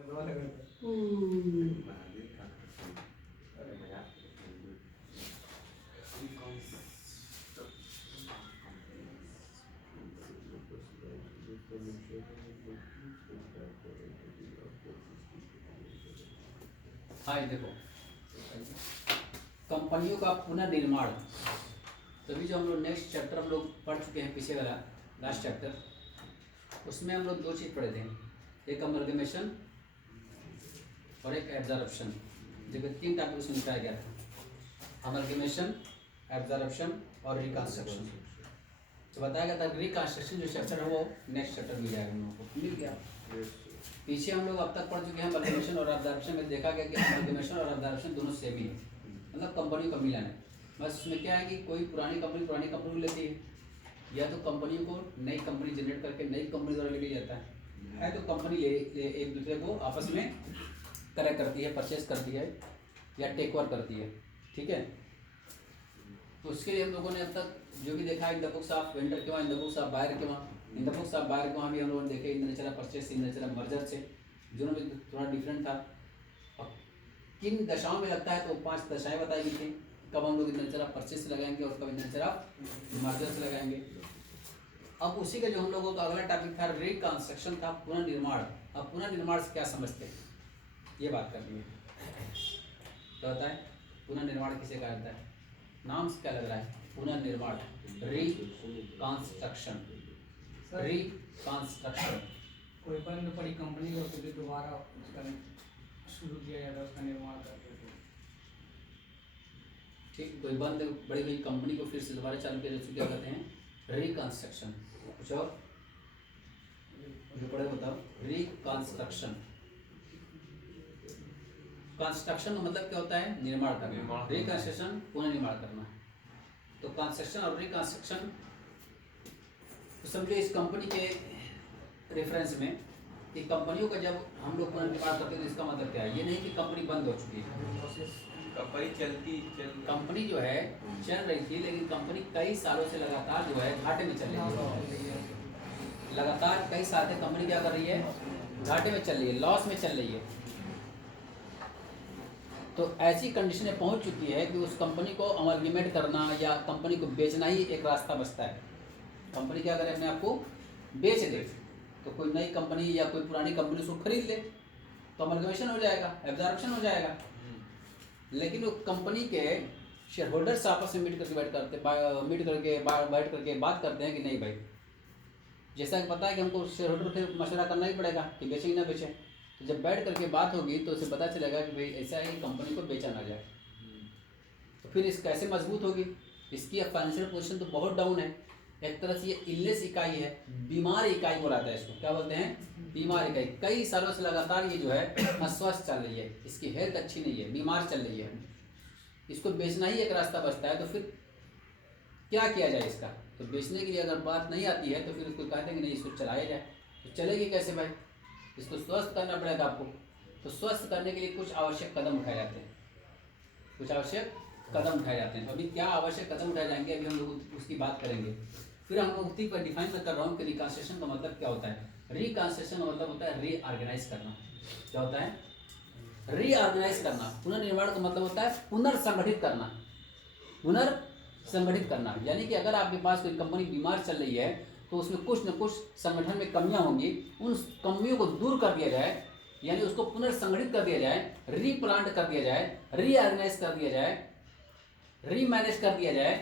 हाँ, ये देखो कंपनियों का पुनर्निर्माण। तभी जो हम लोग नेक्स्ट चैप्टर हम लोग पढ़ चुके हैं, पीछे वाला लास्ट चैप्टर, उसमें हम लोग दो चीज़ पढ़े थे, एक अमलगमेशन और एक एब्जॉर्प्शन। जबकि तीन टॉपिक उसमें निकाला गया था, अमलगमेशन, एब्जॉर्प्शन और रिकंस्ट्रक्शन। तो बताया गया था रिकंस्ट्रक्शन जो चैप्टर है वो नेक्स्ट चैप्टर मिल जाएगा हम लोगों को, मिल गया। पीछे हम लोग अब तक पढ़ चुके हैं अमलगमेशन और एब्जॉर्प्शन में देखा गया कि अमलगमेशन और एब्जॉर्प्शन दोनों सेम ही है, मतलब कंपनियों का मिलन है। बस उसमें क्या है कि कोई पुरानी कंपनी को लेती है, या तो कंपनियों को नई कंपनी जनरेट करके नई कंपनी द्वारा लेके जाता है तो कंपनी एक दूसरे को आपस में क्रय करती है, परचेज करती है या टेक ओवर करती है, ठीक है। तो उसके लिए हम लोगों ने अब तक जो भी देखा, in the books of vendor के वहाँ, in the books of buyer के वहाँ, in the books of buyer के वहाँ भी हम लोगों ने देखे in nature of purchase, in nature of merger से, दोनों में थोड़ा डिफरेंट था। और किन दशाओं में लगता है तो 5 दशाएं बताई गई थी, कब हम लोग इन नेचर ऑफ परचेज से लगाएंगे और कब इन नेचर ऑफ मर्जर से लगाएंगे। अब उसी का जो हम लोगों का अगला टॉपिक था रिकंस्ट्रक्शन था, पुनर्निर्माण। अब पुनर्निर्माण से क्या समझते हैं ये बात करनी है। क्या होता है पुनर्निर्माण, किसे कहा जाता है, नाम से क्या लग रहा है, पुनर्निर्माण, रिकंस्ट्रक्शन, रिकंस्ट्रक्शन। कोई बंद पड़ी कंपनी को फिर दोबारा उसका शुरू किया जाता है, उसका निर्माण करके। ठीक, कोई बंद बड़ी हुई कंपनी को फिर से दोबारा चालू किया जाता, क्या कहते हैं, रिकंस्ट्रक्शन। कुछ और जो पढ़े बताओ, रिकंस्ट्रक्शन। कंस्ट्रक्शन का मतलब क्या होता है, निर्माण करना, रिकंस्ट्रक्शन पुनर्निर्माण करना। तो कंस्ट्रक्शन और रिकंस्ट्रक्शन तो समझो इस कंपनी के रेफरेंस में कि कंपनियों का जब हम लोग पुनर्निर्माण करते हैं तो इसका मतलब क्या है, ये नहीं कि कंपनी बंद हो चुकी है, कंपनी जो है चल रही थी, लेकिन कंपनी कई सालों से लगातार जो है घाटे में चल रही है, लगातार कई साल से कंपनी क्या कर रही है, घाटे में चल रही है, लॉस में चल रही है। तो ऐसी कंडीशन में पहुंच चुकी है कि उस कंपनी को अमलगमेंट करना या कंपनी को बेचना ही एक रास्ता बचता है। कंपनी क्या करे, अपने आप को बेच दे, तो कोई नई कंपनी या कोई पुरानी कंपनी उसको खरीद ले तो अमलगमेशन हो जाएगा, एब्जॉर्प्शन हो जाएगा। लेकिन वो कंपनी के शेयर होल्डर्स आपस में बैठ करके बात करते हैं कि नहीं भाई, जैसा कि पता है कि हमको शेयर होल्डर फिर मशवरा करना ही पड़ेगा कि बेचें कि ना बेचें। तो जब बैठ करके बात होगी तो उसे पता चलेगा कि भाई ऐसा है कंपनी को बेचा ना जाए। तो फिर इस कैसे मजबूत होगी, इसकी फाइनेंशियल पोजीशन तो बहुत डाउन है, एक तरह से ये इलनेस इकाई है, बीमार इकाई बोला जाता है इसको, क्या बोलते हैं, बीमार इकाई। कई सालों से लगातार ये जो है अस्वस्थ चल रही है, इसकी हेल्थ अच्छी नहीं है, बीमार चल रही है, इसको बेचना ही एक रास्ता बचता है। तो फिर क्या किया जाए इसका, तो बेचने के लिए अगर बात नहीं आती है तो फिर उसको कहते हैं कि नहीं इसको चलाया जाए। तो चलेगी कैसे भाई, इसको स्वस्थ करना पड़ेगा आपको। तो स्वस्थ करने के लिए कुछ आवश्यक कदम उठाए जाते हैं, कुछ आवश्यक कदम उठाए जाते हैं। अभी क्या आवश्यक कदम उठाए जाएंगे, अभी हम लोग उसकी बात करेंगे। फिर हम लोग उसी पर डिफाइन कर रहा हूँ कि रिकंस्ट्रक्शन का मतलब क्या होता है। रिकंस्ट्रक्शन का मतलब होता है रीऑर्गेनाइज करना। क्या होता है, रीऑर्गेनाइज करना। पुनर्निर्माण का मतलब होता है पुनर्संगठित करना, पुनर्संगठित करना। यानी कि अगर आपके पास कोई कंपनी बीमार चल रही है तो उसमें कुछ न कुछ संगठन में कमियां होंगी, उन कमियों को दूर कर दिया जाए, यानी उसको पुनर्संगठित कर दिया जाए, रीप्लांट कर दिया जाए, रीऑर्गेनाइज कर दिया जाए, रीमैनेज कर दिया जाए,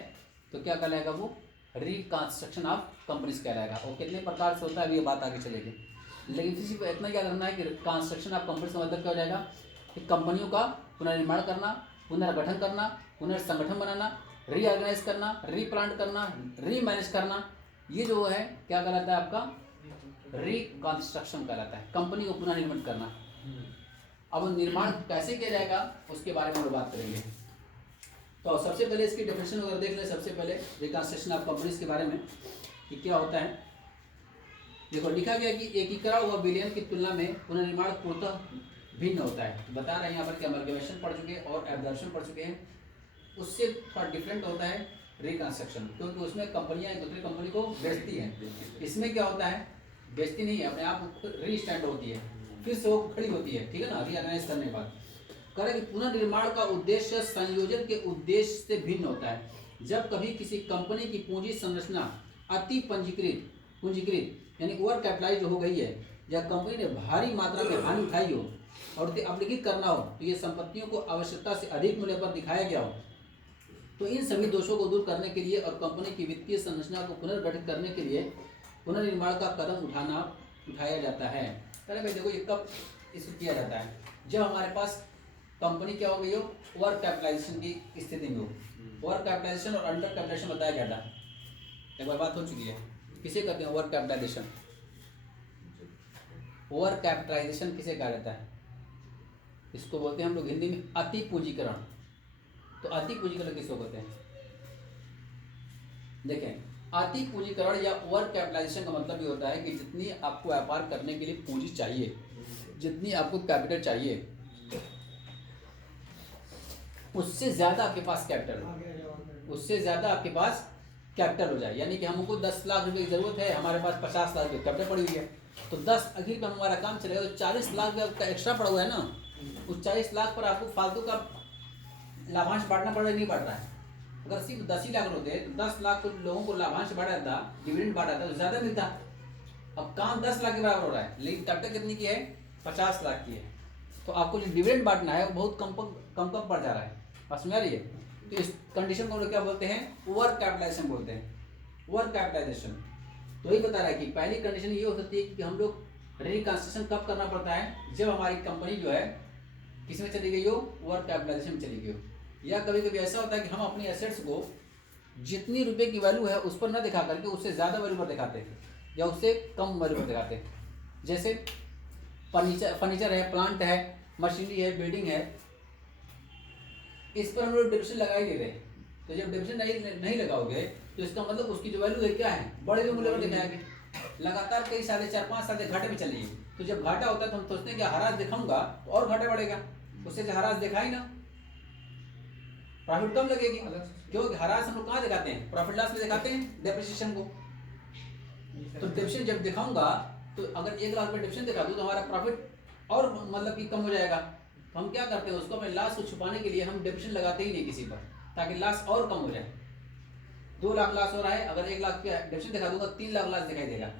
तो क्या कहलाएगा वो, रिकंस्ट्रक्शन ऑफ कंपनीज कहलाएगा। और कितने प्रकार से होता है अभी ये बात आगे चलेगी, लेकिन किसी को इतना याद रखना है कि कंस्ट्रक्शन ऑफ कंपनीज का मतलब क्या हो जाएगा कि कंपनियों का पुनर्निर्माण करना, पुनर्गठन करना, पुनर्संगठन बनाना, रीऑर्गेनाइज करना, रीप्लांट करना, रीमैनेज करना, ये जो है क्या कहलाता है आपका, रिकंस्ट्रक्शन कहलाता है, कंपनी को पुनः निर्मित करना। अब निर्माण कैसे किया जाएगा उसके बारे में हम बात करेंगे। तो सबसे पहले इसकी डेफिनेशन अगर देख लें, सबसे पहले रिकंस्ट्रक्शन ऑफ कंपनीज के बारे में कि क्या होता है। देखो लिखा गया कि एकीकरण हुआ विलयन की तुलना में पुनर्निर्माण पूर्णतः भिन्न होता है। तो बता रहे हैं यहाँ पर कि अमलगमेशन पढ़ चुके हैं और एब्जॉर्प्शन पढ़ चुके हैं, उससे थोड़ा डिफरेंट होता है रिकंस्ट्रक्शन, क्योंकि उसमें कंपनियां एक दूसरी कंपनी को बेचती हैं। इसमें क्या होता है, बेचती नहीं है, अपने आप रीस्टैंड होती है, फिर से वो खड़ी होती है, ठीक है ना, रीऑर्गेनाइज करने के बाद। कह रहे कि पुनर्निर्माण का उद्देश्य संयोजन के उद्देश्य से भिन्न होता है। जब कभी किसी कंपनी की पूंजी संरचना अति पूंजीकृत यानी ओवर कैपिटलाइज हो गई है, या कंपनी ने भारी मात्रा में हानि उठाई हो और उसे अपलिखित करना हो, तो ये संपत्तियों को आवश्यकता से अधिक मूल्य पर दिखाया गया हो, तो इन सभी दोषों को दूर करने के लिए और कंपनी की वित्तीय संरचना को पुनर्गठित करने के लिए पुनर्निर्माण का कदम उठाया जाता है। पहले भाई देखो ये कब इसको किया जाता है, जब हमारे पास कंपनी क्या हो गई हो, ओवर कैपिटलाइजेशन की स्थिति में हो। ओवर कैपिटलाइजेशन और अंडर कैपिटलाइजेशन बताया गया था, एक बार बात हो चुकी है। किसे कहते हैं ओवर कैपिटलाइजेशन? ओवर कैपिटलाइजेशन किसे कहा जाता है? इसको बोलते हैं हम लोग हिंदी में अति पूंजीकरण। तो अति पूंजीकरण किसको कहते हैं? देखें, अति पूंजीकरण या ओवर कैपिटलाइजेशन का मतलब ये होता है कि जितनी आपको व्यापार करने के लिए पूंजी चाहिए, जितनी आपको कैपिटल चाहिए, उससे ज्यादा आपके पास कैपिटल, उससे ज्यादा आपके पास कैपिटल हो जाए। यानी कि हमको 10 लाख रुपए की जरूरत है, हमारे पास 50 लाख रुपये कैपिटल पड़ी हुई है, तो 10 आखिर का हमारा काम चलेगा, तो 40 लाख रुपये आपका एक्स्ट्रा पड़ा हुआ है ना, उस 40 लाख पर आपको फालतू का लाभांश बांटना पड़ रहा है, नहीं बढ़ रहा है। अगर सिर्फ 10 ही लाख होते तो 10 लाख लोगों को लाभांश बांटा था, डिविडेंड बांटा था, तो ज्यादा मिलता। अब काम 10 लाख के बराबर हो रहा है, लेकिन कैपिटल कितनी की है? 50 लाख की है। तो आपको जो डिविडेंड बांटना है वो बहुत कम पड़ जा रहा है। बात समझ आ रही है? तो इस कंडीशन को क्या बोलते हैं? ओवर कैपिटलाइजेशन बोलते हैं, ओवर कैपिटलाइजेशन। तो यही बता रहा है कि पहली कंडीशन ये हो सकती है कि हम लोग रिकंस्ट्रक्शन कब करना पड़ता है? जब हमारी कंपनी जो है किसमें चली गई हो? ओवर कैपिटलाइजेशन में चली गई हो। या कभी कभी ऐसा होता है कि हम अपनी एसेट्स को जितनी रुपए की वैल्यू है उस पर ना दिखा करके उससे ज़्यादा वैल्यू पर दिखाते हैं, या उससे कम वैल्यू पर दिखाते हैं। जैसे फर्नीचर है, प्लांट है, मशीनरी है, बिल्डिंग है, इस पर हम लोग डिविजन लगा ही दे रहे हैं। तो जब डिविजन नहीं लगाओगे तो इसका मतलब उसकी जो वैल्यू है क्या है? बड़े मूल्य पर दिखाएंगे। लगातार कई साल 4-5 साल घाटे में चलिए, तो जब घाटा होता है तो हम सोचते हैं कि हराज दिखाऊंगा तो और घाटा बढ़ेगा, उससे हराज दिखा ही ना, प्रॉफिट कम लगेगी। क्योंकि हराज हम लोग कहाँ दिखाते हैं? प्रॉफिट लॉस में दिखाते हैं, डेप्रिसिएशन को। तो डिविजन जब दिखाऊंगा तो अगर 1 लाख रुपये डिविजन दिखा दूँ तो हमारा प्रॉफिट और मतलब कि कम हो जाएगा। तो हम क्या करते हैं, उसको अपने लॉस को छुपाने के लिए हम डिविजन लगाते ही नहीं किसी पर, ताकि लॉस और कम हो जाए। 2 लाख लॉस हो रहा है, अगर 1 लाख का डिविजन दिखा दूंगा 3 लाख लॉस दिखाई देगा।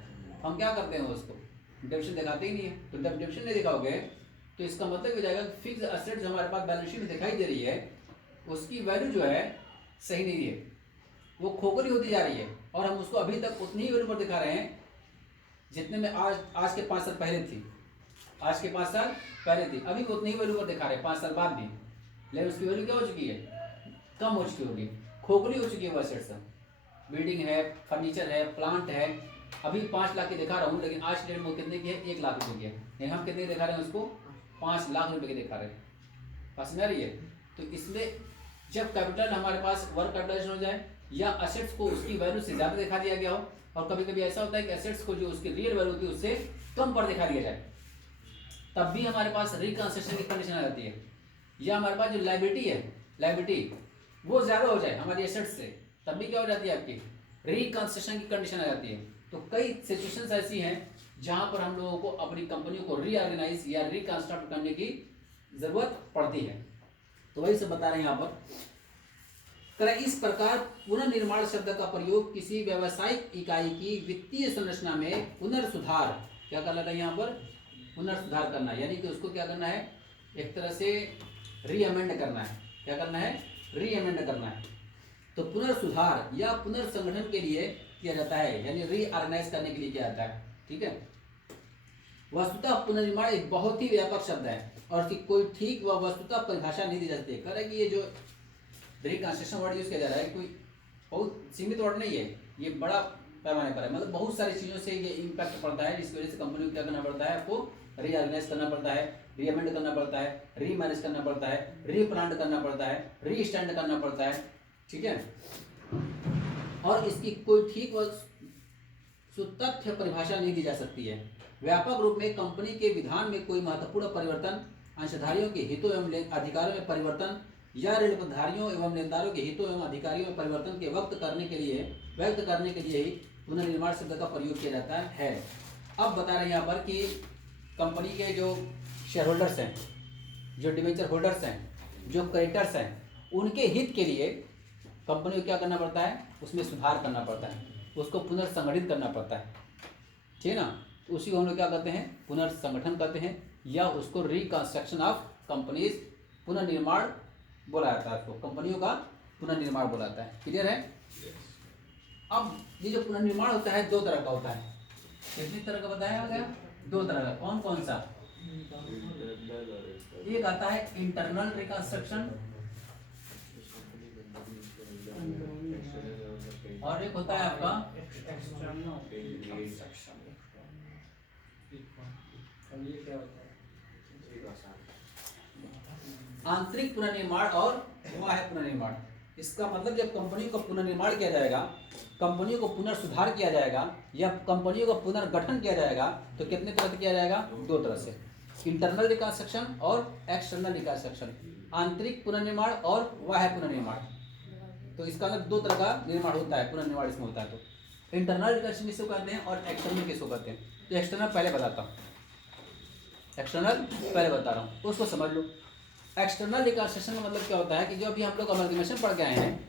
हम क्या करते हैं, उसको डिविजन दिखाते ही नहीं है। तो जब डिविजन नहीं दिखाओगे तो इसका मतलब हो जाएगा फिक्स एसेट जो हमारे पास बैलेंस शीट में दिखाई दे रही है उसकी वैल्यू जो है सही नहीं है, वो खोखली होती जा रही है, और हम उसको अभी तक उतनी ही वैल्यू पर दिखा रहे हैं जितने में आज के 5 साल पहले थी। आज के 5 साल पहले थी, अभी भी उतनी ही वैल्यू पर दिखा रहे हैं 5 साल बाद भी, लेकिन उसकी वैल्यू क्या हो चुकी है? कम हो चुकी होगी, खोखली हो चुकी है वो एसेट सब। बिल्डिंग है, फर्नीचर है, प्लांट है, अभी 5 लाख की दिखा रहा हूँ, लेकिन आज डेट में कितने की है? 1 लाख रुपये की है, लेकिन हम कितने दिखा रहे हैं उसको? 5 लाख रुपये की दिखा रहे हैं। पास में आ रही है? तो इसमें जब कैपिटल हमारे पास वर्क कैपिटलाइजेशन हो जाए या एसेट्स को उसकी वैल्यू से ज़्यादा दिखा दिया गया हो, और कभी कभी ऐसा होता है कि एसेट्स को जो उसकी रियल वैल्यू होती है उससे कम पर दिखा दिया जाए, तब भी हमारे पास रिकंस्ट्रक्शन की कंडीशन आ जाती है। या हमारे पास जो लायबिलिटी वो ज़्यादा हो जाए हमारी एसेट्स से, तब भी क्या हो जाती है? आपकी रिकंस्ट्रक्शन की कंडीशन आ जाती है। तो कई सिचुएशंस ऐसी हैं जहां पर हम लोगों को अपनी कंपनियों को रीऑर्गेनाइज या रिकंस्ट्रक्ट करने की जरूरत पड़ती है। तो वही सब बता रहे हैं यहाँ पर। इस प्रकार पुनर्निर्माण शब्द का प्रयोग किसी व्यावसायिक इकाई की वित्तीय संरचना में पुनर्सुधार, क्या करना है यहाँ पर? पुनर्सुधार करना, यानी कि उसको क्या करना है? एक तरह से रीअमेंड करना है। क्या करना है? रीअमेंड करना है। तो पुनर्सुधार या पुनर्संगठन के लिए किया जाता है, यानी रीऑर्गेनाइज करने के लिए किया जाता है। ठीक है। वस्तुतः पुनर्निर्माण एक बहुत ही व्यापक शब्द है और इसकी कोई ठीक व वस्तुतः परिभाषा नहीं दी जा सकती। कह रहा है कि ये जो रिकंस्ट्रक्शन वर्ड यूज किया जा रहा है कोई बहुत सीमित वर्ड नहीं है, ये बड़ा पैमाने पर है, मतलब बहुत सारी चीज़ों से ये इम्पैक्ट पड़ता है, जिसकी वजह से कंपनी को क्या करना पड़ता है? आपको रीऑर्गेनाइज करना पड़ता है, रीअमेंड करना पड़ता है, रीमैनेज करना पड़ता है, रीप्लांट करना पड़ता है, रीस्टैंड करना पड़ता है। ठीक है। और इसकी कोई ठीक व सुतथ्य परिभाषा नहीं दी जा सकती है। व्यापक रूप में कंपनी के विधान में कोई महत्वपूर्ण परिवर्तन, अंशधारियों के हितों एवं अधिकारों में परिवर्तन या ऋणधारियों एवं लेनदारों के हितों एवं अधिकारियों में परिवर्तन के व्यक्त करने के लिए ही पुनर्निर्माण शब्द का प्रयोग किया जाता है। अब बता रहे हैं यहाँ पर कि कंपनी के जो शेयर होल्डर्स हैं, जो डिवेंचर होल्डर्स हैं, जो क्रेडिटर्स हैं, उनके हित के लिए कंपनी को क्या करना पड़ता है, उसमें सुधार करना पड़ता है, उसको पुनर्संगठित करना पड़ता है, ठीक है ना। तो उसी को हम लोग क्या कहते हैं, पुनर्संगठन कहते हैं, या उसको रिकंस्ट्रक्शन ऑफ कंपनीज, पुनर्निर्माण बोला जाता है, उसको कंपनियों का पुनर्निर्माण बोला जाता है। क्लियर है। अब ये जो पुनर्निर्माण होता है 2 तरह का होता है। कितनी तरह का बताया गया, 2 तरह का। कौन कौन सा? एक आता है इंटरनल रिकंस्ट्रक्शन और एक होता है आपका आंतरिक पुनर्निर्माण और बाह्य पुनर्निर्माण। इसका मतलब जब कंपनियों का पुनर्निर्माण किया जाएगा, कंपनियों को पुनर्सुधार किया जाएगा या कंपनियों का पुनर्गठन किया जाएगा, तो कितने तरह से किया जाएगा? 2 तरह से, इंटरनल रिकंस्ट्रक्शन और एक्सटर्नल रिकंस्ट्रक्शन, आंतरिक पुनर्निर्माण और बाह्य पुनर्निर्माण। तो इसका मतलब 2 तरह का निर्माण होता है, पुनर्निर्माण इसमें होता है। तो इंटरनल रिकंस्ट्रक्शन किसको कहते हैं और एक्सटर्नल किसको कहते हैं? तो एक्सटर्नल पहले बताता हूँ, एक्सटर्नल पहले बता रहा हूँ, उसको समझ लो। एक्सटर्नल रिकंस्ट्रक्शन का मतलब क्या होता है कि जो अभी हम लोग अमलगमेशन पढ़ के आए हैं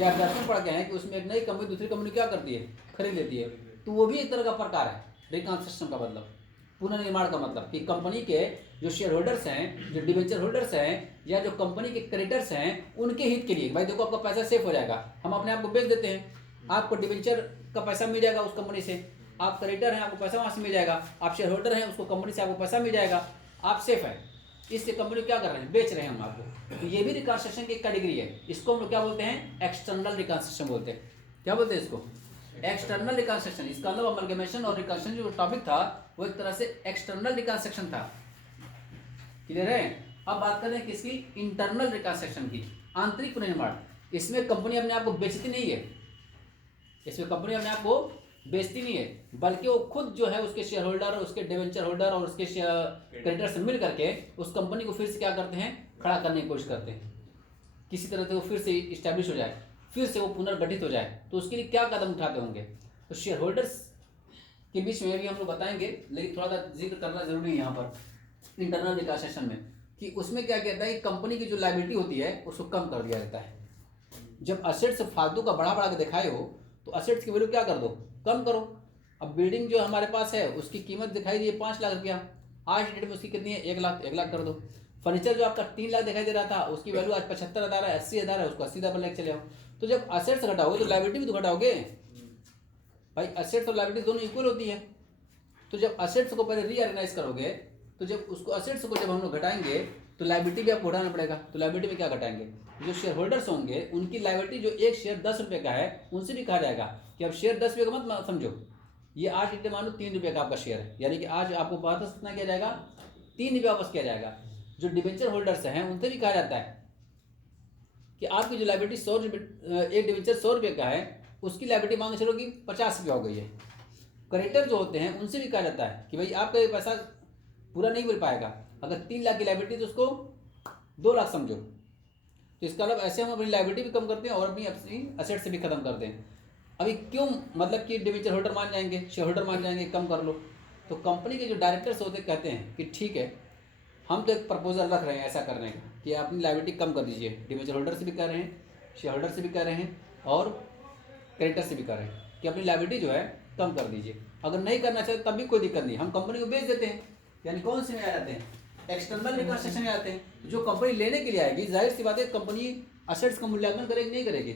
या अभ्यासन पढ़ के आए हैं कि उसमें एक नई कंपनी दूसरी कंपनी क्या करती है, खरीद लेती है, तो वो भी एक तरह का प्रकार है रिकंस्ट्रक्शन का मतलब, पुनर्निर्माण का मतलब कि कंपनी के जो शेयर होल्डर्स हैं, जो डिवेंचर होल्डर्स हैं या जो कंपनी के क्रेडिटर्स हैं, उनके हित के लिए। भाई देखो आपका पैसा सेफ हो जाएगा, हम अपने आप को बेच देते हैं, आपको डिवेंचर का पैसा मिल जाएगा उस कंपनी से, आप क्रेडिटर हैं आपको पैसा वहाँ से मिल जाएगा, आप शेयर होल्डर हैं उसको कंपनी से आपको पैसा मिल जाएगा, आप सेफ है। इससे कंपनी क्या कर रहे हैं, बेच रहे हैं हम आपको। तो ये भी रिकंस्ट्रक्शन की एक कैटेगरी है, इसको हम लोग क्या बोलते हैं, एक्सटर्नल रिकंस्ट्रक्शन बोलते हैं। क्या बोलते हैं इसको, एक्सटर्नल रिकंस्ट्रक्शन। इसका मतलब अमलगमेशन और रिकंस्ट्रक्शन जो टॉपिक था वो एक तरह से एक्सटर्नल रिकंस्ट्रक्शन था। क्लियर है। अब बात करें किसकी, इंटरनल रिकंस्ट्रक्शन की, आंतरिक पुनर्निर्माण। इसमें कंपनी अपने आप को बेचती नहीं है, इसमें कंपनी अपने आप को बेचती नहीं है, बल्कि वो खुद जो है उसके शेयर होल्डर, उसके डिवेंचर होल्डर और उसके क्रेडिटर से मिल करके उस कंपनी को फिर से क्या करते हैं, खड़ा करने की कोशिश करते हैं, किसी तरह से वो फिर से इस्टेब्लिश हो जाए, फिर से वो पुनर्गठित हो जाए। तो उसके लिए क्या कदम उठाते होंगे, तो शेयर होल्डर्स के बीच में भी हम लोग बताएंगे, लेकिन थोड़ा सा जिक्र करना जरूरी है यहाँ पर इंटरनल रिकंस्ट्रक्शन में, कि उसमें क्या कहता है कि कंपनी की जो लायबिलिटी होती है उसको कम कर दिया जाता है। जब असेट्स फालतू का बढ़ा के दिखाए हो तो असेट्स की वैल्यू क्या कर दो, कम करो। अब बिल्डिंग जो हमारे पास है उसकी कीमत दिखाई दी है 5 लाख रुपया, आज डेट में उसकी कितनी है, 1 लाख, 1 लाख कर दो। फर्नीचर जो आपका 3 लाख दिखाई दे रहा था उसकी वैल्यू आज 75,000 है, 80,000 है, उसको 80,000 लेके चले आओ। तो जब असेट्स घटाओगे तो लायबिलिटी भी तो घटाओगे भाई, असेट्स और लायबिलिटी दोनों इक्वल होती है। तो जब असेट्स को पहले रीऑर्गेनाइज करोगे, तो जब उसको असेट्स को जब हम लोग घटाएंगे तो लायबिलिटी भी आपको घटाना पड़ेगा। तो लायबिलिटी में क्या घटाएंगे, जो शेयर होल्डर्स होंगे उनकी लायबिलिटी जो एक शेयर 10 रुपये का है उनसे भी कहा जाएगा कि अब शेयर 10 रुपये का मत समझो, ये आज इतने मान लो 3 रुपये का आपका शेयर है, यानी कि आज आपको वापस कितना किया जाएगा, 3 रुपये वापस किया जाएगा। जो डिवेंचर होल्डर्स हैं उनसे भी कहा जाता है कि आपकी जो लायबिलिटी 100 रुपये, एक डिवेंचर 100 रुपये का है, उसकी लायबिलिटी मान के चलो कि 50 रुपये हो गई है। क्रेडिटर जो होते हैं उनसे भी कहा जाता है कि भाई आपका ये पैसा पूरा नहीं मिल पाएगा, अगर 3 लाख की लायबिलिटी तो उसको 2 लाख समझो। तो इसका मतलब ऐसे हम अपनी लायबिलिटी भी कम करते हैं और अपनी असेट से भी खत्म करते हैं। अभी क्यों, मतलब कि डिवेंचर होल्डर मान जाएंगे, शेयर होल्डर मान जाएंगे कम कर लो, तो कंपनी के जो डायरेक्टर्स होते कहते हैं कि ठीक है, हम तो एक प्रपोजल रख रहे हैं ऐसा करने का कि अपनी लायबिलिटी कम कर दीजिए। डिवेंचर होल्डर से भी कह रहे हैं, शेयर होल्डर से भी कह रहे हैं और क्रेडिटर से भी कह रहे हैं कि अपनी लायबिलिटी जो है कम कर दीजिए। अगर नहीं करना चाहिए तब भी कोई दिक्कत नहीं, हम कंपनी को बेच देते हैं। यानी कौन से में आ जाते हैं, एक्सटर्नल रिकंस्ट्रक्शन में आते हैं। जो कंपनी लेने के लिए आएगी, जाहिर सी बात है कंपनी असेट्स का मूल्यांकन करेगी नहीं करेगी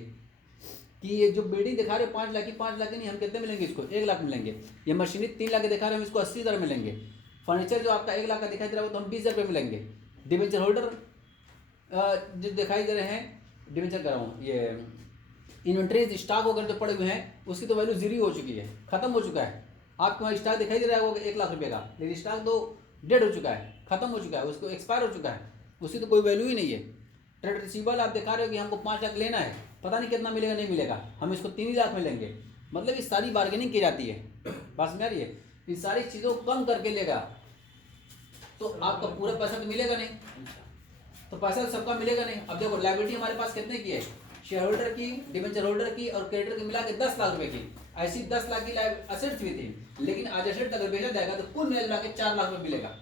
कि ये जो बिल्डिंग दिखा रहे हो 5 लाख की, 5 लाख की नहीं, हम कितने मिलेंगे इसको, 1 लाख मिलेंगे। ये मशीनरी 3 लाख के दिखा रहे हैं, हम इसको 80,000 मिलेंगे। फर्नीचर जो आपका 1 लाख का दिखाई दे रहा है वो तो हम 20,000 रुपये मिलेंगे। डिवेंचर होल्डर जो दिखाई दे रहे हैं, डिवेंचर कर रहा हूँ, ये इन्वेंट्रीज स्टॉक वगैरह जो पड़े हुए हैं उसकी तो वैल्यू 0 हो चुकी है, खत्म हो चुका है। आपको वहाँ स्टॉक दिखाई दे रहा है वो 1 लाख रुपये का, लेकिन स्टॉक तो डेड हो चुका है, खत्म हो चुका है, उसको एक्सपायर हो चुका है, उसकी तो कोई वैल्यू ही नहीं है। ट्रेड रिसीवेबल आप दिखा रहे हो कि हमको 5 लाख लेना है, पता नहीं कितना मिलेगा नहीं मिलेगा, हम इसको 3 लाख में लेंगे। मतलब ये सारी बार्गेनिंग की जाती है, बात समझ आ रही है। इन सारी चीज़ों को कम करके लेगा तो आपका पूरा पैसा तो मिलेगा नहीं, तो पैसा तो सबका मिलेगा नहीं। अब देखो लायबिलिटी हमारे पास कितने की है, शेयर होल्डर की, डिवेंचर होल्डर की और क्रेडिटर की मिला के 10 लाख रुपये की। ऐसी 10 लाख की लाइव असेट्स भी थी, लेकिन आज एसेट अगर बेचा जाएगा तो कुल मिला के 4 लाख रुपये मिलेगा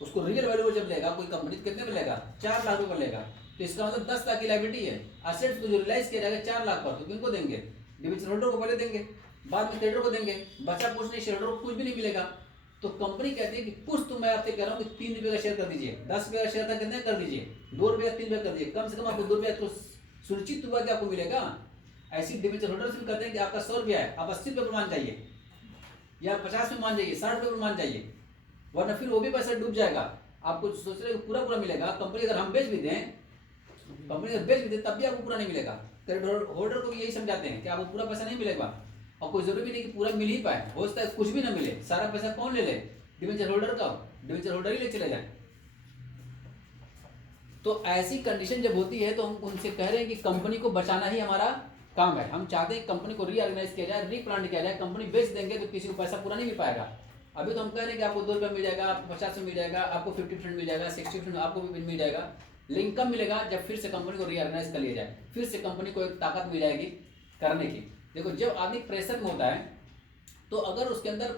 उसको। रियल वैल्यू जब लेगा कोई कंपनी तो कितने में लेगा, 4 लाख रुपये लेगा। तो इसका मतलब 10 लाख की लाइबिलिटी है। असेट्स को जो रियलाइज किया जाएगा 4 लाख पर, तो किनको देंगे, डिबेंचर होल्डर को पहले देंगे, बाद में क्रेडिटर को देंगे, बचा कुछ नहीं, शेयर होल्डर को कुछ भी नहीं मिलेगा। तो कंपनी कहती है कि कुछ तो मैं आपसे कह रहा हूँ कि 3 रुपये का शेयर कर दीजिए, 10 रुपये का शेयर था कितने कर दीजिए, 2 रुपये 3 रुपये कर दीजिए, कम से कम आपको 2 रुपये तो सुनिश्चित हुआ कि आपको मिलेगा। ऐसी डिबेंचर होल्डर्स भी कहते हैं कि आपका 100 रुपया है, आप 80 रुपये पर मान जाइए या 50 में मान जाइए, 60 रुपये पर मान जाइए, वरना फिर वो भी पैसा डूब जाएगा। आपको सोच रहे पूरा मिलेगा। कंपनी अगर हम बेच भी दें, कंपनी अगर बेच भी दे तब भी आपको पूरा नहीं मिलेगा। क्रेडिट होल्डर को भी यही समझाते हैं कि आपको पूरा पैसा नहीं मिलेगा, और कोई जरूरी भी नहीं कि पूरा मिल ही पाए, हो सकता है कुछ भी ना मिले, सारा पैसा कौन ले ले, डिबेंचर होल्डर का, डिबेंचर होल्डर ही ले चले जाए। तो ऐसी कंडीशन जब होती है तो हम उनसे कह रहे हैं कि कंपनी को बचाना ही हमारा काम है। हम चाहते हैं कंपनी को रीऑर्गेनाइज किया जाए, रीप्लांट किया जाए। कंपनी बेच देंगे तो किसी को पैसा पूरा नहीं मिल पाएगा। अभी तो हम कह रहे हैं कि आपको 2 रुपये मिल जाएगा, आपको 50 में मिल जाएगा, आपको 50% मिल जाएगा, 60% आपको भी मिल जाएगा, लेकिन कब मिलेगा, जब फिर से कंपनी को रीऑर्गेनाइज कर लिया जाए, फिर से कंपनी को एक ताकत मिल जाएगी करने की। देखो जब आदमी प्रेशर में होता है तो अगर उसके अंदर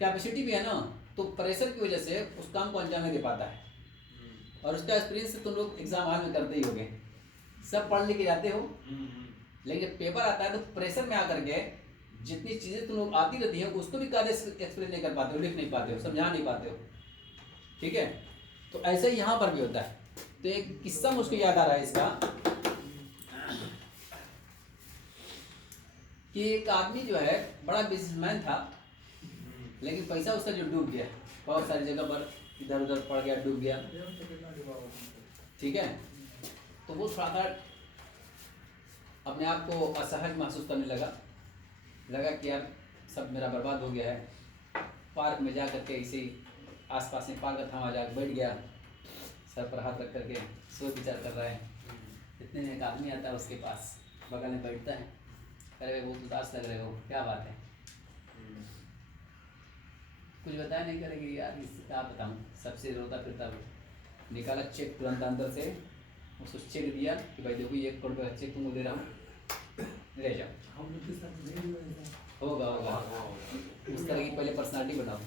कैपेसिटी भी है ना, तो प्रेशर की वजह से उस काम को अंजाम नहीं दे पाता है। और उसका एक्सपीरियंस तुम लोग एग्जाम हॉल में करते ही होगे, सब पढ़ लिख के जाते हो, लेकिन पेपर आता है तो प्रेशर में आकर के जितनी चीजें तुम लोग आती रहती है उसको भी कायदे से एक्सप्लेन नहीं कर पाते हो, लिख नहीं पाते हो, समझा नहीं पाते हो। ठीक है, तो ऐसे ही यहाँ पर भी होता है। तो एक किस्सा मुझको याद आ रहा है इसका, कि एक आदमी जो है बड़ा बिजनेसमैन था, लेकिन पैसा उसका जो डूब गया, बहुत सारी जगह पर इधर उधर पड़ गया, डूब गया। ठीक है, तो वो थोड़ा सा अपने आप को असहज महसूस करने लगा कि यार सब मेरा बर्बाद हो गया है। पार्क में जा करके इसी आसपास में पार्क था, वहाँ जाकर बैठ गया, सर पर हाथ रख करके सोच विचार कर रहा है। इतने में एक आदमी आता है उसके पास, बगल में बैठता है, अरे वो उदास लग रहे हो, क्या बात है, कुछ बताया नहीं, करेगी यार इससे क्या बताऊँ, सबसे रोता फिरता। निकाला चेक तुरंत अंदर से, उसको चेक दिया कि भाई देखो ये 1 करोड़ का चेक तुमको दे रहा हूँ, ले जाओ। होगा इस तरह की पहले पर्सनालिटी बनाओ।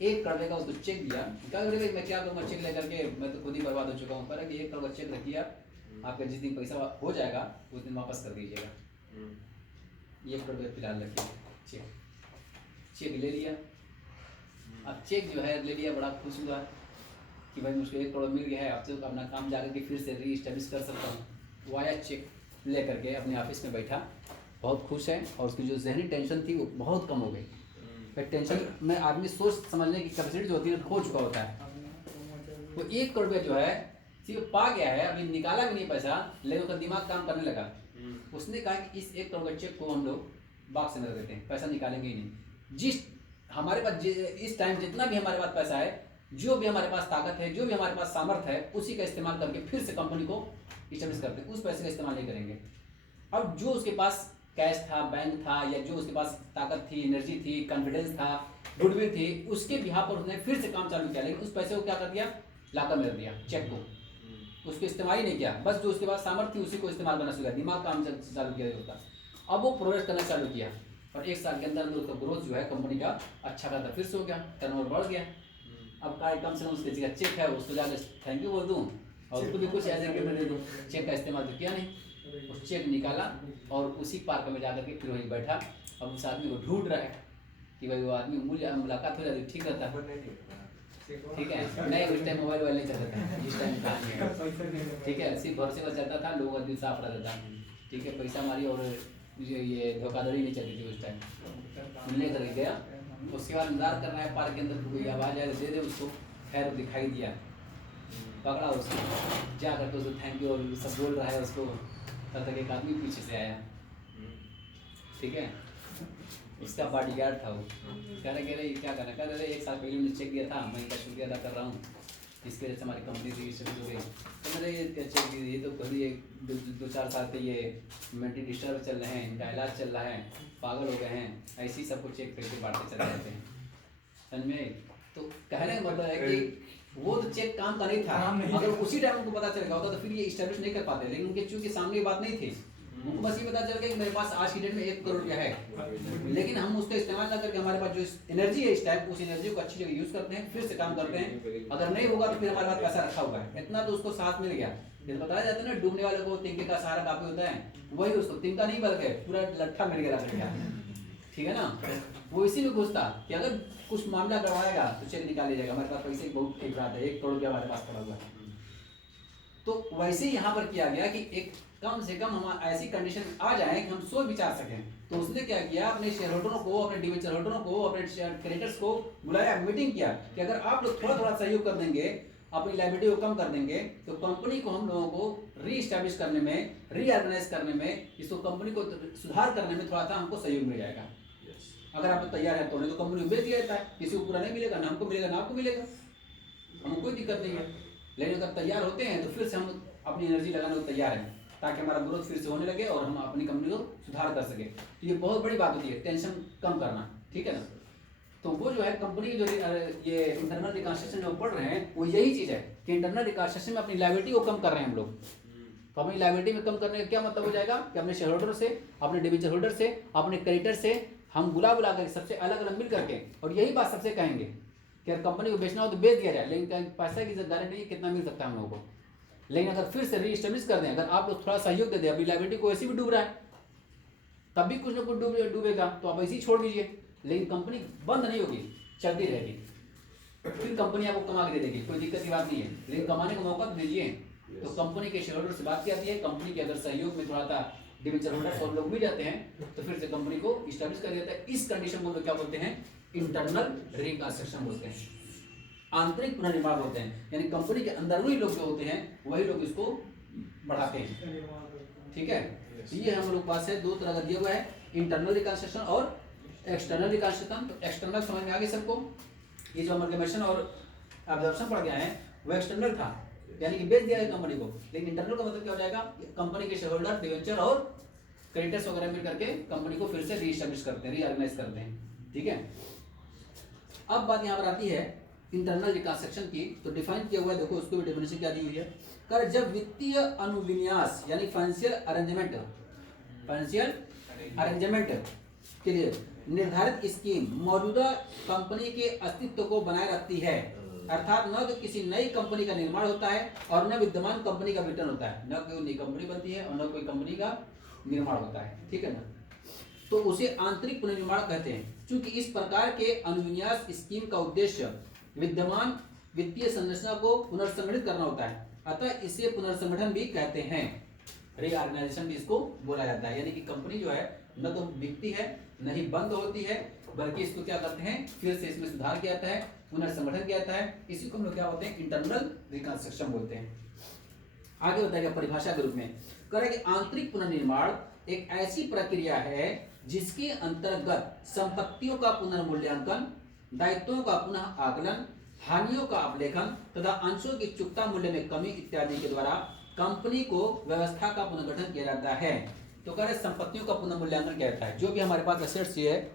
1 करोड़ का उसको चेक दिया, क्या करें भाई मैं क्या करूँगा चेक लेकर के, मैं तो खुद ही बर्बाद हो चुका हूँ। कह कि 1 करोड़ का चेक रखिए, आपका जिस दिन पैसा हो जाएगा उस दिन वापस कर दीजिएगा। 1 करोड़ फिलहाल रखिए, चेक ले लिया। अब चेक जो है ले लिया, बड़ा खुश हुआ कि भाई मुझको 1 करोड़ मिल गया है, अब तो अपना काम जाकर के फिर से रीस्टेब्लिश कर सकता हूँ। वो आया चेक ले करके अपने ऑफिस में बैठा, बहुत खुश है, और उसकी जो जहनी टेंशन थी वो बहुत कम हो गई। फिर टेंशन में आदमी सोच समझने की कैपेसिटी जो होती है खो चुका होता है। वो 1 करोड़ रुपये जो है सिर्फ पा गया है, अभी निकाला भी नहीं पैसा, लेकिन उसका दिमाग काम करने लगा। उसने कहा कि इस 1 करोड़ का चेक को हम लोग बॉक्स में रख देते हैं, पैसा निकालेंगे ही नहीं। जिस हमारे पास इस टाइम जितना भी हमारे पास पैसा है, जो भी हमारे पास ताकत है, जो भी हमारे पास सामर्थ्य है, उसी का इस्तेमाल करके फिर से कंपनी को इस्टेब्लिश करते हैं, उस पैसे का इस्तेमाल नहीं करेंगे। अब जो उसके पास कैश था, बैंक था, या जो उसके पास ताकत थी, एनर्जी थी, कॉन्फिडेंस था, गुडविल थी, उसके बिहार पर उसने फिर से काम चालू किया, लेकिन उस पैसे को क्या कर दिया, लाकर में रख दिया, चेक को, उसको इस्तेमाल ही नहीं किया। बस जो उसके पास सामर्थ्य थी उसी को इस्तेमाल करना शुरू किया, दिमाग काम चालू किया उसका। अब वो प्रोग्रेस करना चालू किया, और 1 साल के अंदर अंदर उसका ग्रोथ जो है कंपनी का अच्छा खासा फिर से हो गया, टर्नओवर बढ़ गया। अब कम से कम उसके जगह चेक है, उसको जाकर थैंक यू बोल दूँ और उसको भी कुछ एज ए गिफ्ट दे दूँ। चेक का इस्तेमाल तो किया नहीं, उस चेक निकाला और उसी पार्क में जाकर के फिर वहीं बैठा। अब उस आदमी को ढूंढ रहा है कि भाई वो आदमी मुलाकात हो जाती, ठीक रहता, ठीक है, नहीं उस टाइम मोबाइल नहीं चलता था, जिस टाइम था, ठीक है, सिर्फ भरोसे पर चलता था, लोगों का दिल साफ रहता था, ठीक है, पैसा मारी और ये धोखाधड़ी नहीं चलती थी उस टाइम। मिलने करके गया, उसके बाद इंतजार कर रहा है पार्क के अंदर, कोई आवाज़ आए दे दे उसको, खैर दिखाई दिया, पकड़ा उसको, जा करके उसको थैंक यू और सब बोल रहा है उसको, तब तक एक आदमी पीछे से आया, ठीक है, उसका बॉडीगार्ड था वो, कह रहे क्या करना, कह रहे 1 साल पहले मैंने चेक दिया था, मैं इनका शुक्रिया अदा कर रहा हूँ, इसकी वजह से हमारी कंपनी रजिस्टर हो गई। तो मैंने ये चेक ये तो कभी 2-4 साल से ये मेंटली डिस्टर्ब चल रहे हैं, इनका इलाज चल रहा है, पागल हो गए हैं, ऐसे ही सबको चेक करके बांटते चले जाते हैं। समझ में तो कहने का मतलब है कि वो तो चेक काम का नहीं था, काम नहीं अगर उसी टाइम उनको पता चल गया होता तो फिर ये इस्टेब्लिश नहीं कर पाते, लेकिन उनके चूंकि सामने ये बात नहीं थी, उनको बस ये पता चल गया कि मेरे पास आज की डेट में 1 करोड़ रुपया है, लेकिन हम उसका इस्तेमाल ना करके हमारे पास जो एनर्जी है इस टाइम, उस एनर्जी को अच्छी जगह यूज करते हैं, फिर से काम करते हैं। अगर नहीं होगा तो फिर हमारे पास पैसा रखा हुआ है, इतना तो उसको साथ मिल गया। जैसे बताया जाता है ना, डूबने वाले को तिनके का सहारा काफी होता है, वही उसको तिनका नहीं बल्कि पूरा लट्ठा मिल गया, ठीक है ना। वो इसी में घुसता कि अगर कुछ मामला गड़वाएगा तो चेक निकाल लीजिएगा, हमारे पास पैसे की बहुत ठीक बात है, 1 करोड़ रुपया हमारे पास पड़ा हुआ है। तो वैसे ही यहाँ पर किया गया कि एक कम से कम हम ऐसी कंडीशन आ जाए कि हम सोच विचार सकें। तो उसने क्या किया, अपने शेयर होल्डरों को, अपने डिवेंचर होल्डरों को, अपने क्रेडिटर्स को बुलाया, मीटिंग किया कि अगर आप लोग थोड़ा थोड़ा सहयोग कर देंगे, अपनी लायबिलिटी को कम कर देंगे, तो कंपनी को हम लोगों को री एस्टैब्लिश करने में, रीऑर्गेनाइज करने में, इसको कंपनी को सुधार करने में थोड़ा सा हमको सहयोग मिल जाएगा। अगर आप तैयार है तो नहीं तो कंपनी को बेच दिया जाता है, किसी को पूरा नहीं मिलेगा, ना हमको मिलेगा ना आपको मिलेगा, हमको कोई दिक्कत नहीं है। लेकिन अगर तैयार होते हैं तो फिर से हम अपनी एनर्जी लगाने को तैयार हैं, ताकि हमारा ग्रोथ फिर से होने लगे और हम अपनी कंपनी को सुधार कर सके। तो ये बहुत बड़ी बात होती है, टेंशन कम करना, ठीक है ना। तो वो जो है कंपनी की जो ये इंटरनल रिकंस्ट्रक्शन जो पढ़ रहे हैं वो यही चीज़ है कि इंटरनल रिकंस्ट्रक्शन में अपनी लायबिलिटी को कम कर रहे हैं हम लोग। तो अपनी लायबिलिटी में कम करने का क्या मतलब हो जाएगा कि अपने शेयर होल्डर से, अपने डिवेंचर होल्डर से, अपने क्रेडिटर से हम बुला कर सबसे अलग अलग मिल करके, और यही बात सबसे कहेंगे कि अगर कंपनी को बेचना हो तो बेच दिया जाए, लेकिन पैसा की गारंटी नहीं कितना मिल सकता है हम लोगों को। लेकिन अगर फिर से रीएस्टेब्लिश कर दें, अगर आप लोग थोड़ा सहयोग दे दें, अभी लायबिलिटी को ऐसे भी डूब रहा है, तब भी कुछ ना कुछ डूबेगा, तो आप ऐसे ही छोड़ दीजिए, लेकिन कंपनी बंद नहीं होगी, चलती रहेगी, फिर कंपनी आपको कमा के दे देगी, कोई दिक्कत की बात नहीं है, लेकिन कमाने का मौका दीजिए। तो कंपनी के शेयर होल्डर से बात की जाती है, कंपनी के अगर सहयोग में थोड़ा सा डिवेंचर होल्डर और लोग मिल जाते हैं तो फिर से कंपनी को इस्टेब्लिश कर देता है। इस कंडीशन को क्या बोलते हैं, इंटरनल रिकंस्ट्रक्शन बोलते हैं, आंतरिक पुनर्निर्माण बोलते हैं। यानी कंपनी के अंदरूनी लोग जो होते हैं वही लोग इसको बढ़ाते हैं, ठीक है। ये हम लोग पास है 2 तरह का दिया हुआ है, इंटरनल रिकंस्ट्रक्शन और एक्सटर्नल रिकंस्ट्रक्शन। तो एक्सटर्नल समझ में आ गया सबको, ये जो अमलगमेशन और एब्जॉर्प्शन पड़ गया है वो एक्सटर्नल था, यानी कि बेच दिया है कंपनी को। लेकिन इंटरनल का मतलब क्या हो जाएगा, कंपनी के शेयर होल्डर, डिवेंचर और क्रेडिटर्स वगैरह मिल करके कंपनी को फिर से रीएस्टैब्लिश करते हैं, रीऑर्गेनाइज करते हैं, ठीक है। अब बात यहाँ पर आती है इंटरनल रिकंस्ट्रक्शन की, तो डिफाइन किया हुआ है, देखो उसको भी डेफिनेशन क्या दी हुई है। कर जब वित्तीय अनुविन्यास यानी फाइनेंशियल अरेंजमेंट के लिए निर्धारित स्कीम मौजूदा कंपनी के अस्तित्व को बनाए रखती है, अर्थात न तो किसी नई कंपनी का निर्माण होता है और न विद्यमान कंपनी का वितरण होता है, न कोई नई कंपनी बनती है और न कोई कंपनी का निर्माण होता है, ठीक है ना। तो उसे आंतरिक पुनर्निर्माण कहते हैं। चूंकि इस प्रकार के अनुविन्यास स्कीम का उद्देश्य विद्यमान वित्तीय संरचना को पुनर्संगठित करना होता है, अतः इसे पुनर्संगठन भी कहते हैं, रीऑर्गेनाइजेशन भी इसको बोला जाता है। यानी कि कंपनी जो है न तो बिकती है न ही बंद होती है, बल्कि इसको क्या करते हैं, फिर से इसमें सुधार किया जाता है, पुनर्संगठन किया जाता है। इसी को हम लोग क्या बोलते हैं, इंटरनल रिकंस्ट्रक्शन बोलते हैं। आगे बताएगा परिभाषा के रूप में, करें कि आंतरिक पुनर्निर्माण एक ऐसी प्रक्रिया है जिसके अंतर्गत संपत्तियों का पुनर्मूल्यांकन, दायित्वों का पुनः आकलन, हानियों का अवलेखन तथा अंशों की चुकता मूल्य में कमी इत्यादि के द्वारा कंपनी को व्यवस्था का पुनर्गठन किया जाता है। तो कह रहे संपत्तियों का पुनर्मूल्यांकन क्या होता है, जो भी हमारे पास एसेट्स है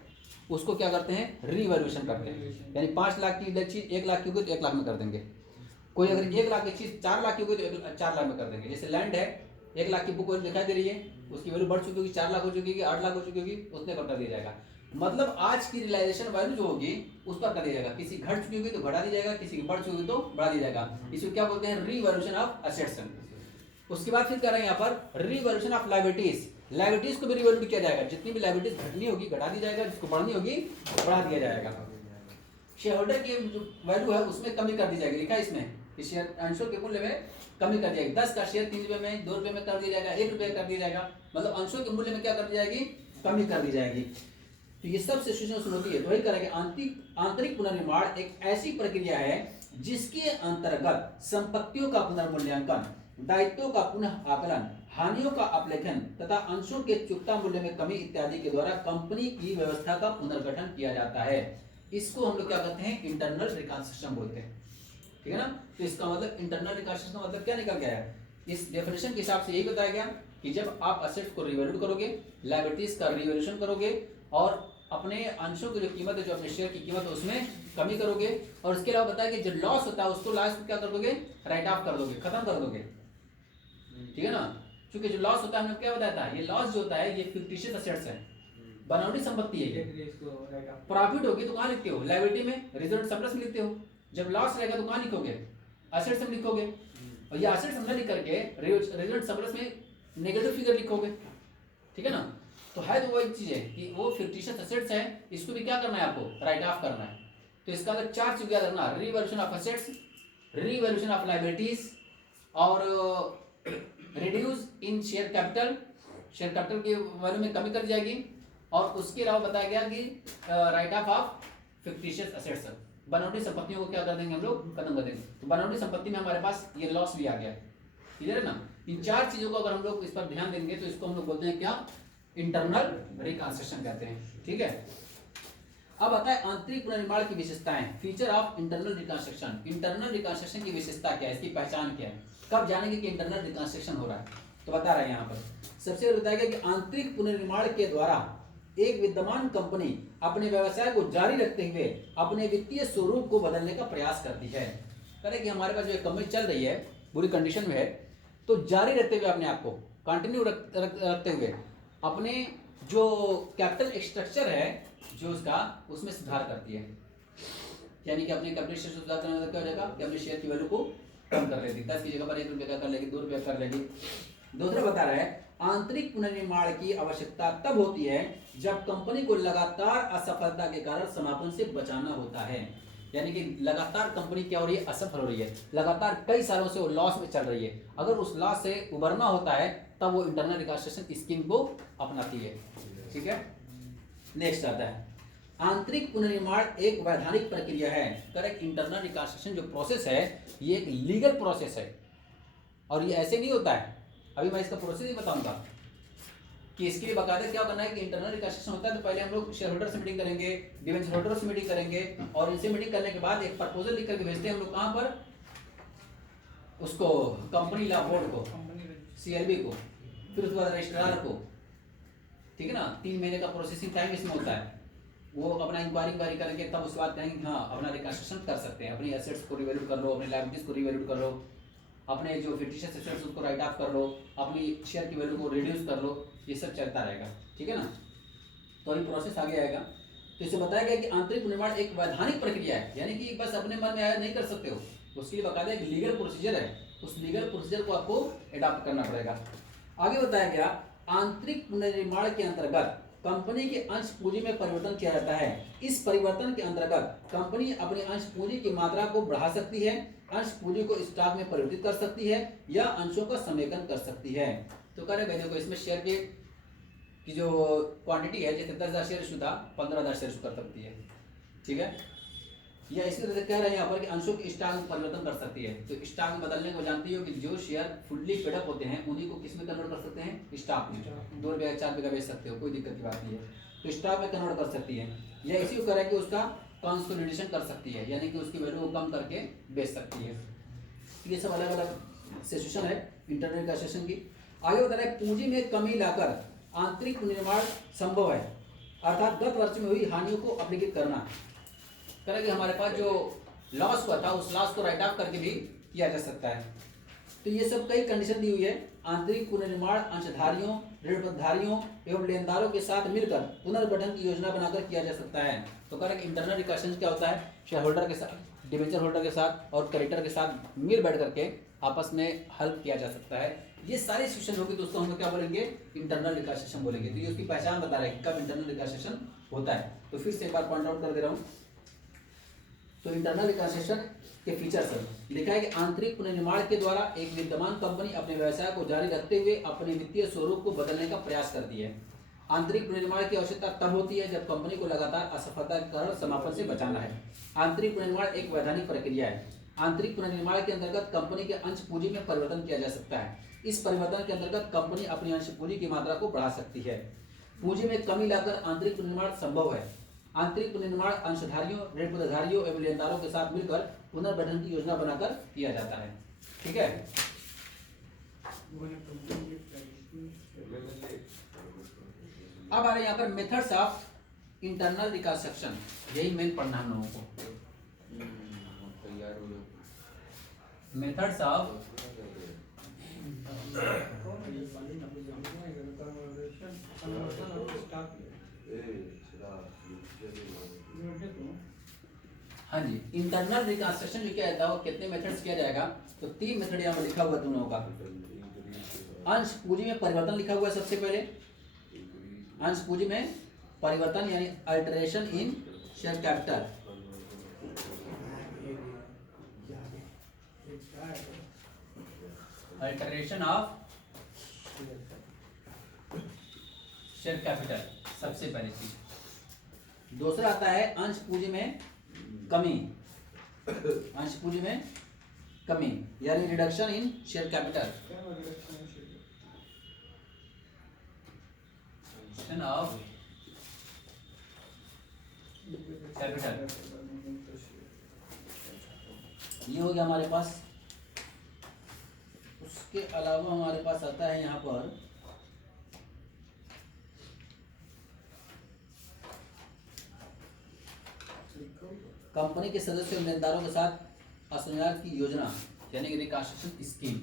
उसको क्या करते हैं, रीवैल्यूएशन करते हैं। यानी 5 लाख की चीज 1 लाख की होगी तो 1 लाख में कर देंगे, कोई अगर 1 लाख की चीज 4 लाख की होगी तो 4 लाख में कर देंगे। जैसे लैंड है, 1 लाख की बुक दिखाई दे रही है, उसकी वैल्यू बढ़ चुकी होगी, 4 लाख हो चुकी होगी, 8 लाख हो चुकी होगी, उतने पर कर दिया जाएगा। मतलब आज की रियलाइजेशन वैल्यू जो होगी उस पर कर दिया जाएगा, किसी घट चुकी होगी तो घटा दी जाएगा, किसी की बढ़ चुकी होगी तो बढ़ा दिया जाएगा। इसको क्या बोलते हैं, रीवैल्यूएशन ऑफ एसेट्स। उसके बाद फिर कर रहे हैं यहाँ पर रीवैल्यूएशन ऑफ लायबिलिटीज, लायबिलिटीज को भी रिवैल्यू किया जाएगा, जितनी भी लायबिलिटीज घटनी होगी घटा दी जाएगा, जिसको बढ़नी होगी बढ़ा दिया जाएगा। शेयर होल्डर की जो वैल्यू है उसमें कमी कर दी जाएगी, लिखा है इसमें, इस शेयर अंशों के मूल्य में कमी कर दी जाएगी। 10 का शेयर 3 रुपये में, 2 रुपये में कर दिया जाएगा, 1 रुपये कर दिया जाएगा, मतलब अंशों के मूल्य में क्या कर दी जाएगी, कमी कर दी जाएगी। तो ये सब सिचुएशन होती है। तो वही करेंगे, आंतरिक पुनर्निर्माण एक ऐसी प्रक्रिया है जिसके अंतर्गत संपत्तियों का पुनर्मूल्यांकन, दायित्वों का पुनः आकलन, हानियों का अपलेखन तथा अंशों के चुकता मूल्य में कमी इत्यादि के द्वारा कंपनी की व्यवस्था का पुनर्गठन किया जाता है। इसको हम लोग क्या कहते हैं, इंटरनल रिकंस्ट्रक्शन बोलते हैं, ठीक है ना। तो इसका मतलब इंटरनल रिकंस्ट्रक्शन का मतलब क्या निकल गया है, इस डेफिनेशन के हिसाब से यही बताया गया कि जब आप असेट्स को रिवैल्यूड करोगे, लायबिलिटीज का रिवैल्यूएशन करोगे और अपने अंशों की जो कीमत है, जो अपने शेयर की कीमत है उसमें कमी करोगे। और इसके अलावा बताया कि जो लॉस होता है उसको लास्ट में क्या कर दोगे, राइट ऑफ कर दोगे, खत्म कर दोगे, ठीक है ना। क्योंकि जो लॉस होता है हमने क्या बताया था, ये लॉस जो होता है ये फिक्टिशियस असेट्स है, बनावटी संपत्ति है ये। प्रॉफिट होगी तो कहाँ लिखते हो, लायबिलिटी में, रिजल्ट सरप्लस में लिखते हो। जब लॉस रहेगा तो कहाँ लिखोगे, एसेट्स में लिखोगे। और ये एसेट्स में लिख करके रिजल्ट सरप्लस में नेगेटिव फिगर लिखोगे, ठीक है ना। तो है तो वही चीज है कि वो फिक्टिशियस एसेट्स है, इसको भी क्या करना है आपको, राइट ऑफ करना है। तो इसका अंदर चार चीज याद रखना, revaluation of assets, revaluation of liabilities, और reduce in share capital, share capital की वैल्यू में कमी कर जाएगी। और उसके अलावा बताया गया कि राइट ऑफ फिक्टिशियस एसेट्स, बनावटी संपत्तियों को क्या कर देंगे हम लोग, खत्म कर देंगे। तो बनावटी संपत्ति में हमारे पास ये लॉस भी आ गया, क्लियर है ना। इन चार चीजों को अगर हम लोग इस पर ध्यान देंगे तो इसको हम लोग बोलते हैं क्या, इंटरनल रिकंस्ट्रक्शन कहते हैं, ठीक है। अब आता है आंतरिक पुनर्निर्माण की विशेषताएं, feature of internal reconstruction. Internal reconstruction की विशेषता क्या है, इसकी पहचान क्या है, कब जानेंगे कि इंटरनल रिकंस्ट्रक्शन हो रहा है। तो बता रहे हैं यहाँ पर सबसे पहले बताया गया कि आंतरिक पुनर्निर्माण के द्वारा एक विद्यमान कंपनी अपने व्यवसाय को जारी रखते हुए अपने वित्तीय स्वरूप को बदलने का प्रयास करती है। करें कि हमारे पास जो कंपनी चल रही है बुरी कंडीशन में है, तो जारी रखते हुए अपने आप को कंटिन्यू रखते हुए अपने जो कैपिटल स्ट्रक्चर है जो उसका, उसमें सुधार करती है। यानी कि अपने कैपिटल स्ट्रक्चर सुधार करने का क्या हो जाएगा कि अपने शेयर की वैल्यू को कम कर लेगी, 10 की जगह पर 1 रुपये का कर लेगी, 2 रुपये कर लेगी। दूसरा बता रहा है आंतरिक पुनर्निर्माण की आवश्यकता तब होती है जब कंपनी को लगातार असफलता के कारण समापन से बचाना होता है। यानी कि लगातार कंपनी क्या हो रही है, असफल हो रही है, लगातार कई सालों से वो लॉस में चल रही है। अगर उस लॉस से उबरना होता है तब वो इंटरनल रिकंस्ट्रक्शन स्कीम को अपनाती है, ठीक है। नेक्स्ट आता है आंतरिक पुनर्निर्माण एक वैधानिक प्रक्रिया है। करेक्ट, इंटरनल रिकंस्ट्रक्शन जो प्रोसेस है ये एक लीगल प्रोसेस है और ये ऐसे नहीं होता है। अभी मैं इसका प्रोसेस ही बताऊंगा कि इसके लिए बकायदा क्या करना है कि इंटरनल रिकंस्ट्रक्शन होता है तो पहले हम लोग शेयर होल्डर से मीटिंग करेंगे, डिवेंचर होल्डर से मीटिंग करेंगे और इनसे मीटिंग करने के बाद एक प्रपोजल लिख करके भेजते हैं हम लोग कहाँ पर, उसको कंपनी लॉ बोर्ड को, CLB को, फिर उसके बाद रजिस्ट्रार को, ठीक है ना। 3 महीने का प्रोसेसिंग टाइम इसमें होता है। वो अपना इंक्वायरी करेंगे तब उसके बाद कहेंगे हाँ अपना रिकंस्ट्रक्शन कर सकते हैं, अपनी एसेट्स को रिवैल्यू कर लो, अपनी लायबिलिटीज को रिवैल्यू कर लो, अपने जो फिक्टिशियस एसेट्स उसको राइट ऑफ कर लो, अपनी शेयर की वैल्यू को रिड्यूस कर लो, ये सब चलता रहेगा, ठीक है ना। तो अभी प्रोसेस आगे आएगा। तो इसे बताया गया कि आंतरिक निर्माण एक वैधानिक प्रक्रिया है, यानी कि बस अपने मन में आया नहीं कर सकते हो, उसके लिए बकायदा एक लीगल प्रोसीजर है, उस लीगल प्रोसीजर को आपको अडॉप्ट करना पड़ेगा। आगे बताया गया आंतरिक पुनर्निर्माण के अंतर्गत कंपनी के अंश पूंजी में परिवर्तन किया जाता है। इस परिवर्तन के अंतर्गत कंपनी अपनी अंश पूंजी की मात्रा को बढ़ा सकती है, अंश पूंजी को स्टॉक में परिवर्तित कर सकती है या अंशों का समेकन कर सकती है। तो कह रहे देखो इसमें शेयर की जो क्वांटिटी है, जैसे 10,000 शेयर इशू था 15,000 शेयर इशू कर सकती है, ठीक है। या इसी तरह से कह रहे हैं यहाँ पर कि अंशों के स्टॉक में परिवर्तन कर सकती है। तो स्टॉक में बदलने को जानती हो कि जो शेयर फुल्ली पेडअप होते हैं उन्हीं को किस में कन्वर्ट कर सकते हैं, स्टॉक में। 2 रुपये 4 रुपये का बेच सकते हो, कोई दिक्कत की बात नहीं है। तो स्टॉक में कन्वर्ट कर सकती है या इसी को कह रहा है कि उसका कंसोलिडेशन कर सकती है, यानी कि उसकी वैल्यू को कम करके बेच सकती है। ये सब अलग अलग सिचुएशन है इंटरनल रिकंस्ट्रक्शन की। आगे बता रहे पूंजी में कमी लाकर आंतरिक निर्माण संभव है, अर्थात गत वर्ष में हुई हानियों को अवलिखित करना। करेंगे हमारे पास जो लॉस हुआ था उस लॉस को राइट ऑफ करके भी किया जा सकता है। तो ये सब कई कंडीशन दी हुई है। आंतरिक पुनर्निर्माण अंशधारियों, ऋणधारियों एवं लेनदारों के साथ मिलकर पुनर्गठन की योजना बनाकर किया जा सकता है। तो करेंगे इंटरनल रिकंस्ट्रक्शन क्या होता है, शेयर होल्डर के साथ, डिबेंचर होल्डर के साथ और क्रेडिटर के साथ मिल बैठ करके आपस में हल किया जा सकता है। ये सारी सिचुएशन होगी दोस्तों, हम लोग क्या बोलेंगे, इंटरनल रिकंस्ट्रक्शन बोलेंगे। तो ये उसकी पहचान बता रहे हैं कब इंटरनल रिकंस्ट्रक्शन होता है। तो फिर से एक बार पॉइंट आउट कर दे रहा हूँ। तो इंटरनल रिकंस्ट्रक्शन के फीचर्स है, लिखा है कि आंतरिक पुनर्निर्माण के द्वारा एक विद्यमान कंपनी अपने व्यवसाय को जारी रखते हुए अपने वित्तीय स्वरूप को बदलने का प्रयास करती है। आंतरिक पुनर्निर्माण की आवश्यकता तब होती है जब कंपनी को लगातार असफलता के कारण समापन से बचाना है। आंतरिक पुनर्निर्माण एक वैधानिक प्रक्रिया है। आंतरिक पुनर्निर्माण के अंतर्गत कंपनी के अंश पूंजी में परिवर्तन किया जा सकता है। इस परिवर्तन के अंतर्गत कंपनी अपनी अंश पूंजी की मात्रा को बढ़ा सकती है। पूंजी में कमी लाकर आंतरिक पुनर्निर्माण संभव है। आंतरिक पुनर्निर्माण अंशधारियों, ऋणधारियों एवं लेनदारों के साथ मिलकर पुनर्गठन की योजना बनाकर किया जाता है। ठीक है, अब आ रहे यहाँ पर मेथड्स ऑफ इंटरनल रिकंस्ट्रक्शन, यही मेन पढ़ना हम लोगों को। तैयार हो जाओ। मेथड्स ऑफ हाँ जी, इंटरनल रिकंस्ट्रक्शन जो क्या रहता है वो कितने मेथड्स किया जाएगा, तो 3 मेथड यहाँ पर लिखा हुआ है तुम लोगों का। अंश पूंजी में परिवर्तन लिखा हुआ है सबसे पहले, अंश पूंजी में परिवर्तन यानी alteration in share capital. Alteration of share capital सबसे पहली चीज। दूसरा आता है अंश पूंजी में कमी, अंश पूंजी में कमी यानी reduction in share capital, of capital. ये हो गया हमारे पास। उसके अलावा हमारे पास आता है यहाँ पर कंपनी के सदस्य और लेनदारों के साथ असंजाल की योजना यानी कि reconstruction scheme.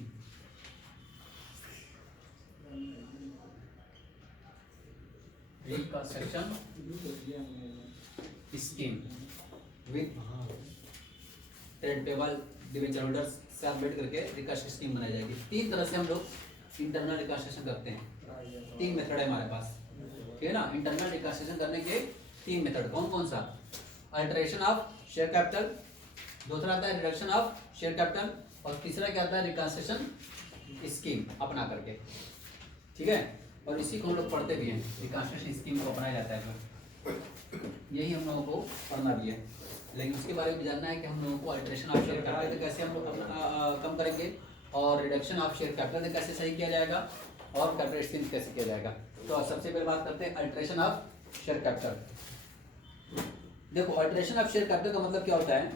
Reconstruction scheme with trade payable debenture holders साथ बैठ करके रिकंस्ट्रक्शन स्कीम बनाई जाएगी। 3 तरह से हम लोग इंटरनल रिकंस्ट्रक्शन करते हैं। 3 मेथड है हमारे पास, ठीक है ना। इंटरनल रिकंस्ट्रक्शन करने के 3 मेथड कौन कौन सा? अल्टरेशन ऑफ शेयर कैपिटल, दूसरा आता है रिडक्शन ऑफ शेयर कैपिटल, और तीसरा क्या आता है रिकंस्ट्रक्शन स्कीम अपना करके, ठीक है। और इसी को हम लोग पढ़ते भी हैं, रिकंस्ट्रक्शन स्कीम को अपनाया जाता है, यही हम लोगों को पढ़ना भी है। लेकिन उसके बारे में जानना है कि हम लोगों को अल्टरेशन ऑफ शेयर कैपिटल कैसे हम लोग कम करेंगे, और रिडक्शन ऑफ शेयर कैपिटल कैसे सही किया जाएगा, और कैपिटल स्कीम कैसे किया जाएगा। तो सबसे पहले बात करते हैं अल्टरेशन ऑफ शेयर कैपिटल। देखो अल्टरेशन ऑफ शेयर कैपिटल का मतलब क्या होता है,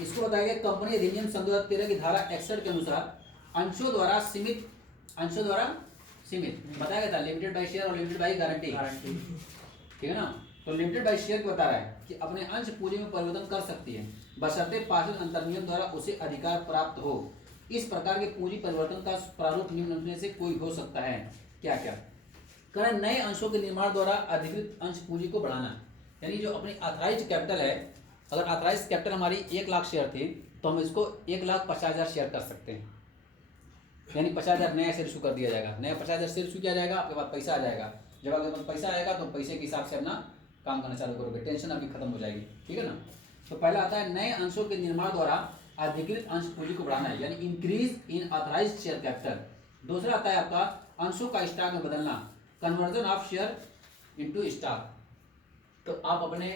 इसको बताया गया कंपनी अधिनियम सन 2013 की धारा 61 के अनुसार अंशों द्वारा सीमित बताया गया था, लिमिटेड बाय शेयर और लिमिटेड बाय गारंटी, ठीक है ना। तो लिमिटेड बाय शेयर को बता रहा है कि अपने अंश पूंजी में परिवर्तन कर सकती है बशर्ते पारित अंतर्नियम द्वारा उसे अधिकार प्राप्त हो। इस प्रकार के पूंजी परिवर्तन का प्रारूप निम्न में से कोई हो सकता है। क्या क्या? कारण नए अंशों के निर्माण द्वारा अधिकृत अंश पूंजी को बढ़ाना, यानी जो अपनी ऑथराइज्ड कैपिटल है, अगर ऑथराइज्ड कैपिटल हमारी 1 लाख शेयर थी तो हम इसको 1,50,000 शेयर कर सकते हैं, यानी 50,000 नया शेयर इशू कर दिया जाएगा। नया 50,000 शेयर इशू किया जाएगा, आपके पास पैसा आ जाएगा। जब आपके पास पैसा आएगा तो पैसे के हिसाब से अपना काम करना चालू करोगे, टेंशन आपकी खत्म हो जाएगी, ठीक है ना। तो पहला आता है नए अंशों के निर्माण द्वारा अधिकृत अंश पूंजी को बढ़ाना है, यानी increase in authorised share capital. दूसरा आता है आपका अंशों का स्टॉक में बदलना, conversion of share into stock. तो आप अपने